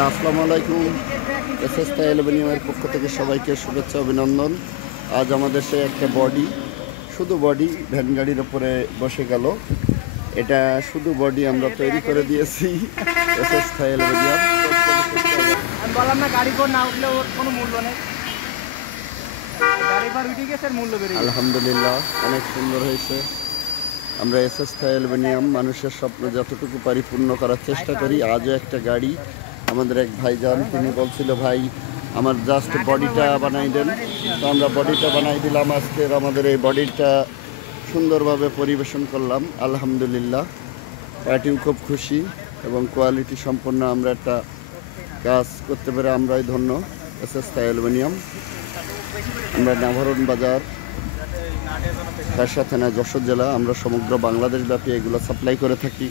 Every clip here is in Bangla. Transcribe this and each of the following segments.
আসসালামু আলাইকুম। এসএসটা অ্যালুমিনিয়ামের পক্ষ থেকে সবাইকে শুভেচ্ছা অভিনন্দন। আজ আমাদের সে একটা বডি, শুধু বডি ভ্যান গাড়ির ওপরে বসে গেল। এটা শুধু বডি আমরা তৈরি করে দিয়েছি এসএসটা অ্যালুমিনিয়াম। আমি বললাম না গাড়ি পর না উঠলে ওর কোনো মূল্য নেই, গাড়ি পর উঠে গেছে মূল্য বেড়ে গেছে। আলহামদুলিল্লাহ, অনেক সুন্দর হয়েছে। আমরা এসএসটা অ্যালুমিনিয়াম মানুষের স্বপ্ন যতটুকু পারি পূর্ণ করার চেষ্টা করি। আজও একটা গাড়ি আমাদের এক ভাইজান, তিনি বলছিল ভাই আমার জাস্ট বডিটা বানাই দেন, তো আমরা বডিটা বানাই দিলাম। আজকের আমাদের এই বডিটা সুন্দরভাবে পরিবেশন করলাম আলহামদুলিল্লাহ। পার্টিও খুব খুশি এবং কোয়ালিটি সম্পন্ন আমরা একটা কাজ করতে পেরে আমরাই ধন্য। এসএসটা অ্যালুমিনিয়াম, আমরা নাভারণ বাজার, শার্শা থানা, যশোর জেলা, আমরা সমগ্র বাংলাদেশ ব্যাপী এগুলো সাপ্লাই করে থাকি।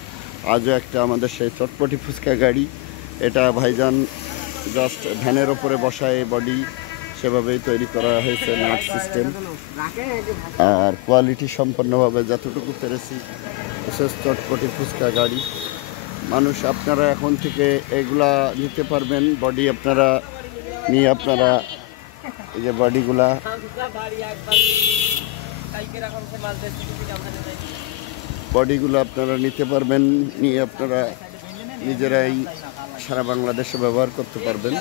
আজও একটা আমাদের সেই চটপটি ফুচকা গাড়ি, এটা ভাইজান জাস্ট ভ্যানের ওপরে বসায় বডি সেভাবেই তৈরি করা হয়েছে, নাট সিস্টেম আর কোয়ালিটি সম্পন্নভাবে যতটুকু পেরেছি। বিশেষ চটপটি ফুচকা গাড়ি মানুষ আপনারা এখন থেকে এগুলা নিতে পারবেন। বডি আপনারা নিয়ে আপনারা এই যে বডিগুলা আপনারা নিতে পারবেন, নিয়ে আপনারা নিজেরাই সারা বাংলাদেশে ব্যবহার করতে পারবেন।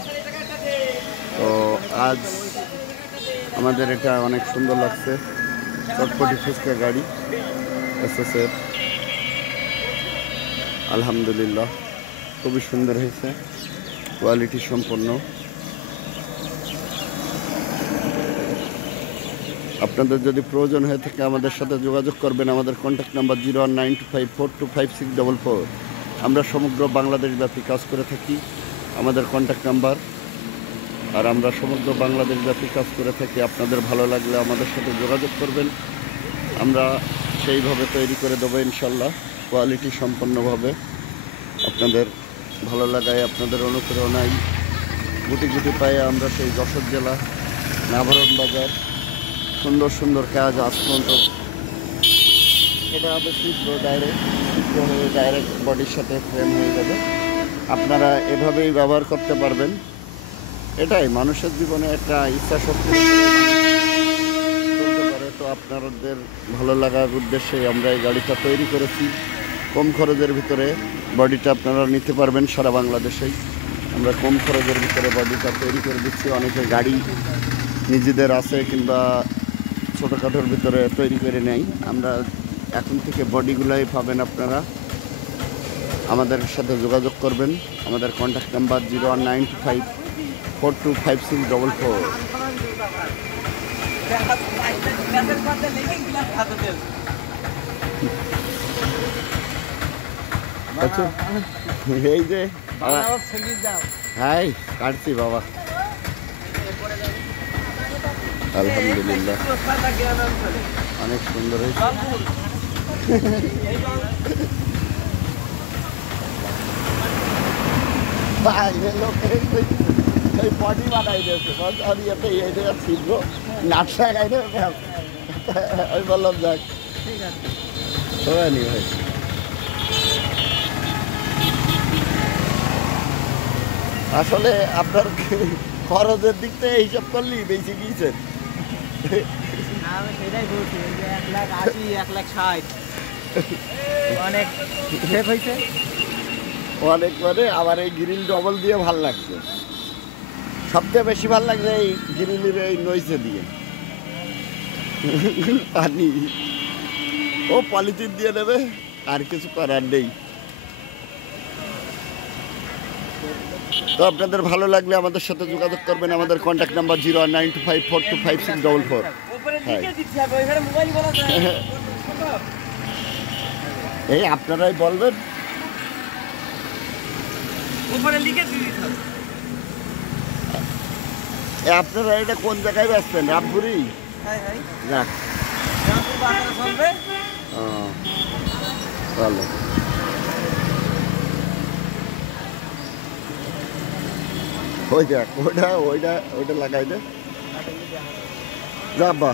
তো আজ আমাদের এটা অনেক সুন্দর লাগছে, চটপটি ফুচকা গাড়ি এসএসএফ। আলহামদুলিল্লাহ, খুবই সুন্দর হয়েছে, কোয়ালিটি সম্পন্ন। আপনাদের যদি প্রয়োজন হয়ে থাকে আমাদের সাথে যোগাযোগ করবেন। আমাদের কন্ট্যাক্ট নাম্বার 019254256444। আমরা সমগ্র বাংলাদেশ ব্যাপী কাজ করে থাকি, আমাদের কন্ট্যাক্ট নাম্বার। আর আমরা সমগ্র বাংলাদেশ ব্যাপী কাজ করে থাকি। আপনাদের ভালো লাগলে আমাদের সাথে যোগাযোগ করবেন, আমরা সেইভাবে তৈরি করে দেবো ইনশাল্লাহ, কোয়ালিটি সম্পন্নভাবে। আপনাদের ভালো লাগায়, আপনাদের অনুপ্রেরণায় গুটি গুটি পায়ে আমরা সেই যশোর জেলা নাভারণ বাজার সুন্দর সুন্দর কাজ আজ পর্যন্ত। এটা হবে চিত্র হয়ে ডাইরেক্ট বডির সাথে ফ্রেম হয়ে যাবে। আপনারা এভাবেই ব্যবহার করতে পারবেন। এটাই মানুষের জীবনে একটা ইচ্ছা শক্তি চলতে পারে। তো আপনাদের ভালো লাগার উদ্দেশ্যেই আমরা এই গাড়িটা তৈরি করেছি। কম খরচের ভিতরে বডিটা আপনারা নিতে পারবেন সারা বাংলাদেশেই। আমরা কম খরচের ভিতরে বডিটা তৈরি করে দিচ্ছি। অনেকে গাড়ি নিজেদের আছে কিংবা ছোটোখাটোর ভিতরে তৈরি করে নেই। আমরা এখন থেকে বডিগুলাই পাবেন আপনারা। আমাদের সাথে যোগাযোগ করবেন। আমাদের কন্ট্যাক্ট নাম্বার 019254256444। আচ্ছা, এই যে হাই কাটছি বাবা, আলহামদুলিল্লাহ অনেক সুন্দর হয়েছে। বডি বানাই দিয়েছে ছিদ্র নাটসা গাই আমি বললাম যাক নি ভাই। আসলে আপনার খরচের দিক থেকে হিসাব করলেই বেশি গিয়েছেন। সেটাই বলছি, 1,80,000 1,60,000 অনেক হয়েছে। অনেক মানে আমার এই গ্রিল ডবল দিয়ে ভাল লাগছে, সবচেয়ে বেশি ভাল লাগছে এই গ্রিলের এই নইসে দিয়ে পানি ও পলিথিন দিয়ে নেবে, আর কিছু করার নেই। তো আপনাদের ভালো লাগলে আমাদের সাথে যোগাযোগ করবেন। আমাদের কন্ট্যাক্ট নাম্বার 019254256444। হ্যাঁ, এই আপনারাই বলবেন। আপনারা এটা কোন জায়গায় বেচবেন? রামপুরি? যাক ভালো। ওই দেখ ওইটা লাগাই দে যাবা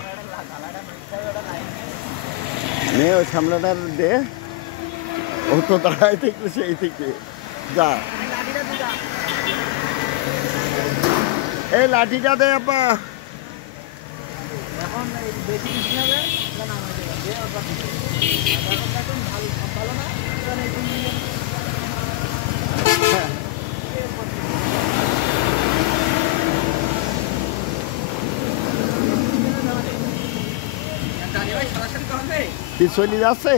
নে, ওই সামলাটার দে, ও তো দাঁড়াই থেকে সেই থেকে যা এই লাঠিটা দে আপা। এখন এই বেশি বৃষ্টি হবে এটা নামাই দেবেন দিয়ে আবার দিবেন। আর এখন দেখুন ভালো না কারণ এই দিন দিয়ে কি চলি যাচ্ছে?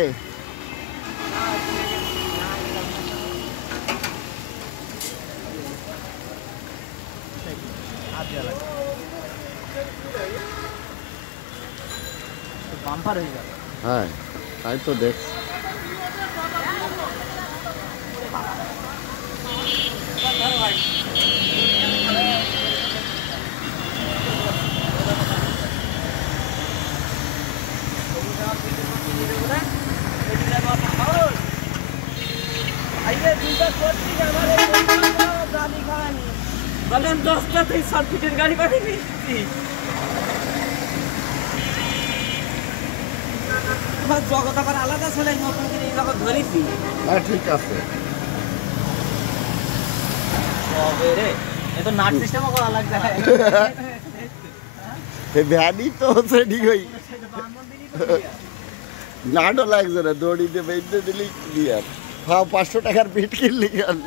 বাম্পার হয়ে যাবে। হ্যাঁ তাই তো দেখ। বলেন 10টাতেই সার্কিটের গাড়ি পাঠিয়ে তোমার জগৎ আবার আলাদা ছিল নতুন করে এই জগৎ ধরেছি হ্যাঁ ঠিক আছে। তবে রে এ তো নাট সিস্টেমও করা লাগবে ভ্যানই তো হচ্ছে ঠিক ওই নাটও লাগছে না, দড়িতে বেঁধে দিলেই ক্লিয়ার। হ্যাঁ 500 টাকার পিঠ কিনলি কেন?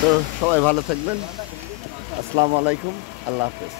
তো সবাই ভালো থাকবেন। আসসালামু আলাইকুম, আল্লাহ হাফেজ।